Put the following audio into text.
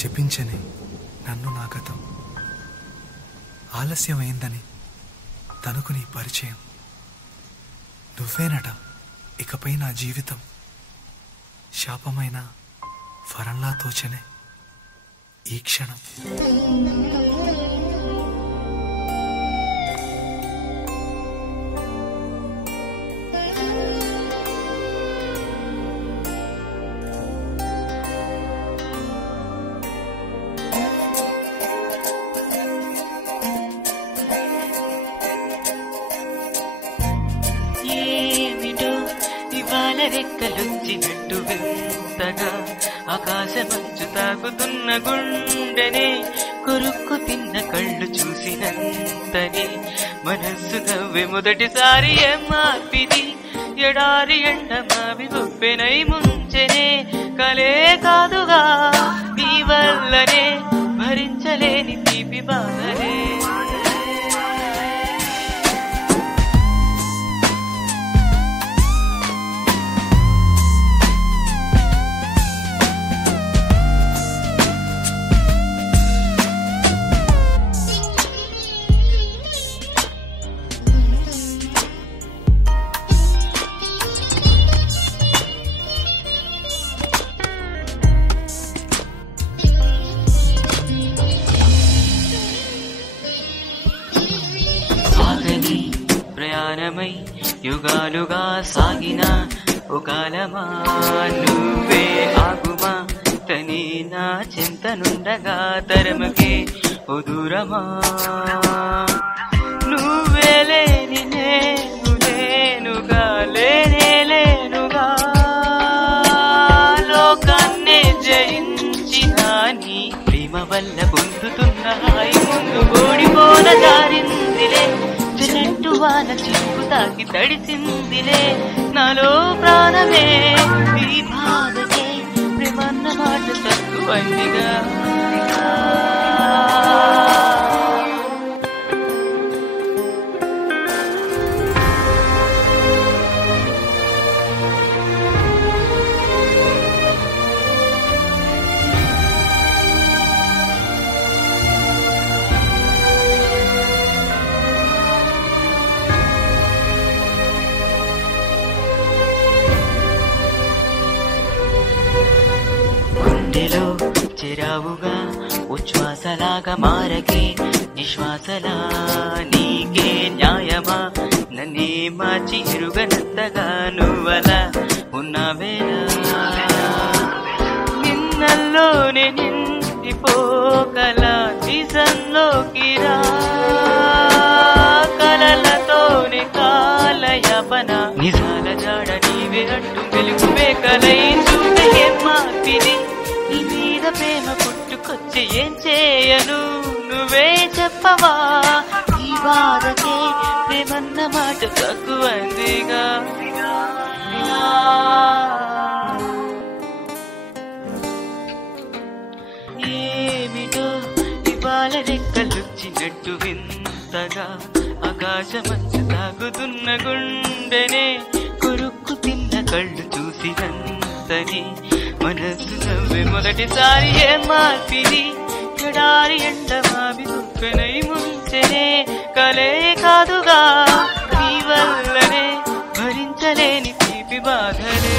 శపించని నన్ను నా గతం, ఆలస్యమైందని తనకు నీ పరిచయం, నువ్వేనట ఇకపై నా జీవితం, శాపమైన వరంలా తోచనే ఈ క్షణం. రెక్కలొచ్చినట్టు వింతగా ఆకాశమంచు తాకుతున్న గుండెనే, కొరుక్కు తిన్న కళ్ళు చూసినంతనే మనస్సు నవ్వే మొదటిసారి ఏం మార్పిది, ఎడారి ఎండ మావి ఉప్పెనై ముంచెనే, కలే కాదుగా నీ వల్లనే భరించలేని తీపి బాధలే. ప్రయాణమై యుగాలుగా సాగిన ఓ కాలమా, నువ్వే ఆగుమా తని నా చింతనుండగా తరమకే ఓ దూరమా, నువ్వే లేని నేను లేనుగా లేనే లేనుగా, లోకాన్నే జయించిన నీ ప్రేమ వల్ల పొందుతున్న హాయి ముందు ఓడిపోన జారిందిలే, చెట్టు వాన చిక్కు తాకి తడిసిందిలే నాలో ప్రాణమే, ఈ బాధకే ప్రేమన్న మాట తక్కువైందిగా. గుండెలో చెరావుగా ఉచ్ఛ్వాసలాగా మారకే నిశ్వాసలా, నీకే న్యాయమా నన్నే మార్చి ఎరుగనంతగా నువ్వలా ఉన్నావేలా, నిన్నల్లోనే నిండిపోగల నిజంలోకి రా, కలలతోనే కాలయాపన నిజాల జాడ నీవే అంటూ వెలుగువే కలై చూడే మార్పిది, నీ మీద ప్రేమ పుట్టుకొచ్చి ఏం చేయను నువ్వే చెప్పవా, ఈ బాధకే ప్రేమన్న మాట తక్కువందిగా. ఏమిటో ఇవాళ రెక్కలొచ్చినట్టు వింతగా ఆకాశమంచు తాగుతున్న గుండెనే, కొరుక్కు తిన్న కళ్ళు చూసినంతని మనస్సు నవ్వే మొదటిసారి ఏం మార్పిది, ఎడారి ఎండ మావి ఉప్పెనై ముంచెనే, కలే కాదుగా నీ వల్లనే భరించలేని తీపి బాధలే.